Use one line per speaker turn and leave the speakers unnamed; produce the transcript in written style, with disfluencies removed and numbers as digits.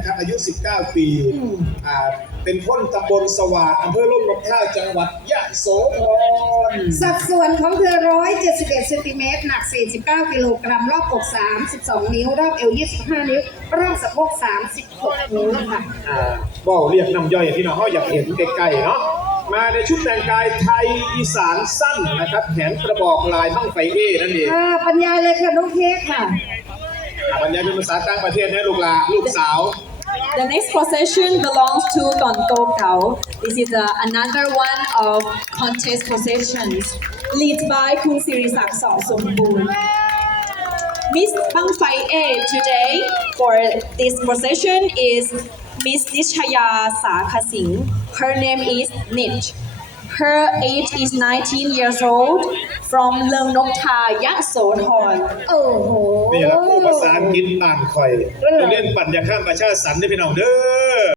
นะครับอายุ19 ปีเป็นพ้นตำบลสวัสดิ์อำเภอร่มนกท่าจังหวัดยะโสธร
สัดส่วนของเธอ171เซนติเมตรหนัก49กิโลกรัมรอบอก32นิ้วรอบเอว25นิ้วรอบสะโพก36นิ้วค่ะ
ก็เรียกน้ำย่อยที่น้องเขาอยากเห็นใกล้ๆเนาะมาในชุดแต่งกายไทยอีสานสั้นนะครับแขนกระบอกลายบั้งไฟนั่นเอง
บรรยายเลยค่ะน้องเค้กค่ะ
บรรยายเป็นภาษาต่างประเทศนะลูกสาว
The next procession belongs to Tonto Kau. This is another one of contest processions, led by Kun Sirisak Sombun. Miss Bang Fai A today for this procession is Miss Nishaya Sakasing. Her name is Nich. Her age is 19 years old from Leung Nok Tha, Yasothon.
โอ้โห
นี่แหละผู้ภาษาอังกฤษบ้านคอยโรงเรียนปัญญาข้ามประชาสันได้พี่น้องเด้อ